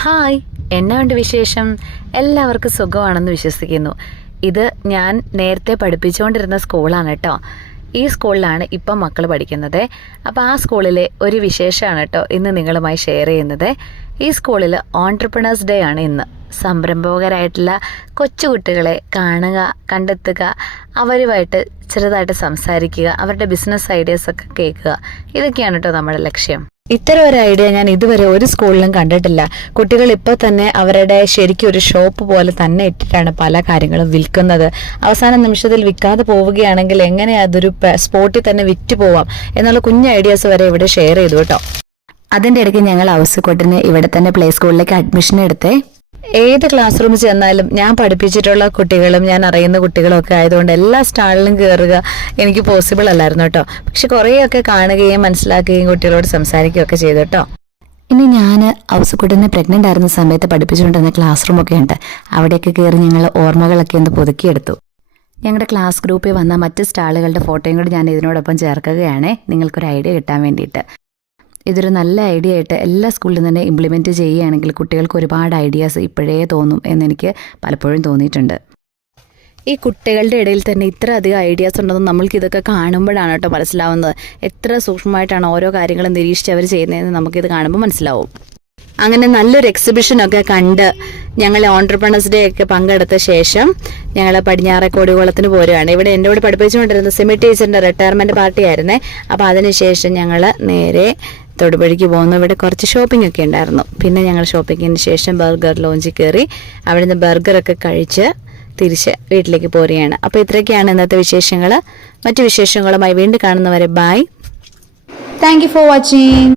Hi, എന്നാണ്ട് വിശേഷം? എല്ലാവർക്കും സുഖമാണെന്ന് വിശ്വസിക്കുന്നു. ഇത് ഞാൻ നേരത്തെ പഠിപ്പിച്ചുകൊണ്ടിരുന്ന സ്കൂളാണ് കേട്ടോ. ഈ സ്കൂളിലാണ് ഇപ്പം മക്കൾ പഠിക്കുന്നത്. അപ്പോൾ ആ സ്കൂളിലെ ഒരു വിശേഷമാണ് കേട്ടോ ഇന്ന് നിങ്ങളുമായി ഷെയർ ചെയ്യുന്നത്. ഈ സ്കൂളിൽ ഓൺട്രപ്രണേഴ്സ് ഡേ ആണ് ഇന്ന്. സംരംഭകരായിട്ടുള്ള കൊച്ചുകുട്ടികളെ കാണുക, കണ്ടെത്തുക, അവരുമായിട്ട് ചെറുതായിട്ട് സംസാരിക്കുക, അവരുടെ ബിസിനസ് ഐഡിയാസൊക്കെ കേൾക്കുക, ഇതൊക്കെയാണ് കേട്ടോ നമ്മുടെ ലക്ഷ്യം. ഇത്തരം ഒരു ഐഡിയ ഞാൻ ഇതുവരെ ഒരു സ്കൂളിലും കണ്ടിട്ടില്ല. കുട്ടികൾ ഇപ്പോൾ തന്നെ അവരുടെ ശരിക്കും ഒരു ഷോപ്പ് പോലെ തന്നെ ഇട്ടിട്ടാണ് പല കാര്യങ്ങളും വിൽക്കുന്നത്. അവസാന നിമിഷത്തിൽ വിൽക്കാതെ പോവുകയാണെങ്കിൽ എങ്ങനെ അതൊരു സ്പോട്ടിൽ തന്നെ വിറ്റ് പോവാം എന്നുള്ള കുഞ്ഞു ഐഡിയാസ് വരെ ഇവിടെ ഷെയർ ചെയ്തു കേട്ടോ. അതിൻ്റെ ഇടയ്ക്ക് ഞങ്ങൾ ഹൗസ്കോട്ടിന് ഇവിടെ തന്നെ പ്ലേ സ്കൂളിലേക്ക് അഡ്മിഷൻ എടുത്തേ. ഏത് ക്ലാസ് റൂമിൽ ചെന്നാലും ഞാൻ പഠിപ്പിച്ചിട്ടുള്ള കുട്ടികളും ഞാൻ അറിയുന്ന കുട്ടികളും ഒക്കെ ആയതുകൊണ്ട് എല്ലാ സ്റ്റാളിലും കയറുക എനിക്ക് പോസിബിൾ അല്ലായിരുന്നു കേട്ടോ. പക്ഷെ കുറേയൊക്കെ കാണുകയും മനസ്സിലാക്കുകയും കുട്ടികളോട് സംസാരിക്കുകയും ഒക്കെ ചെയ്തു കേട്ടോ. ഇനി ഞാൻ ഹൗസ്കോട്ടിനെ പ്രഗ്നൻ്റ് ആയിരുന്ന സമയത്ത് പഠിപ്പിച്ചുകൊണ്ടിരുന്ന ക്ലാസ് റൂമൊക്കെ ഉണ്ട്. അവിടെയൊക്കെ കയറി ഞങ്ങൾ ഓർമ്മകളൊക്കെ ഒന്ന് പുതുക്കിയെടുത്തു. ഞങ്ങളുടെ ക്ലാസ് ഗ്രൂപ്പിൽ വന്ന മറ്റ് സ്റ്റാളുകളുടെ ഫോട്ടോയും കൂടി ഞാൻ ഇതിനോടൊപ്പം ചേർക്കുകയാണ്, നിങ്ങൾക്കൊരു ഐഡിയ കിട്ടാൻ വേണ്ടിയിട്ട്. ഇതൊരു നല്ല ഐഡിയ ആയിട്ട് എല്ലാ സ്കൂളിലും തന്നെ ഇംപ്ലിമെൻറ്റ് ചെയ്യുകയാണെങ്കിൽ കുട്ടികൾക്ക് ഒരുപാട് ഐഡിയാസ് ഇപ്പോഴേ തോന്നും എന്നെനിക്ക് പലപ്പോഴും തോന്നിയിട്ടുണ്ട്. ഈ കുട്ടികളുടെ ഇടയിൽ തന്നെ ഇത്ര അധികം ഐഡിയാസ് ഉണ്ടെന്ന് നമ്മൾക്ക് ഇതൊക്കെ കാണുമ്പോഴാണ് കേട്ടോ മനസ്സിലാവുന്നത്. എത്ര സൂക്ഷ്മമായിട്ടാണ് ഓരോ കാര്യങ്ങളും നിരീക്ഷിച്ച് അവർ ചെയ്യുന്നതെന്ന് നമുക്കിത് കാണുമ്പോൾ മനസ്സിലാവും. അങ്ങനെ നല്ലൊരു എക്സിബിഷനൊക്കെ കണ്ട് ഞങ്ങൾ ഓൺട്രപ്രണേഴ്സ് ഡേ ഒക്കെ പങ്കെടുത്ത ശേഷം ഞങ്ങൾ പടിഞ്ഞാറെ കോടികുളത്തിന് പോരുകയാണ്. ഇവിടെ എൻ്റെ കൂടെ പഠിപ്പിച്ചുകൊണ്ടിരുന്ന സിമി ടീച്ചറിൻ്റെ റിട്ടയർമെൻറ്റ് പാർട്ടി ആയിരുന്നേ. അപ്പോൾ അതിനുശേഷം ഞങ്ങൾ നേരെ തൊടുപുഴയ്ക്ക് പോകുന്നു. ഇവിടെ കുറച്ച് ഷോപ്പിംഗ് ഒക്കെ ഉണ്ടായിരുന്നു. പിന്നെ ഞങ്ങൾ ഷോപ്പിങ്ങിന് ശേഷം ബർഗർ ലോഞ്ചിൽ കയറി അവിടെ നിന്ന് ബർഗറൊക്കെ കഴിച്ച് തിരിച്ച് വീട്ടിലേക്ക് പോരുകയാണ്. അപ്പോൾ ഇത്രയൊക്കെയാണ് ഇന്നത്തെ വിശേഷങ്ങൾ. മറ്റു വിശേഷങ്ങളുമായി വീണ്ടും കാണുന്നവരെ bye. Thank you for watching.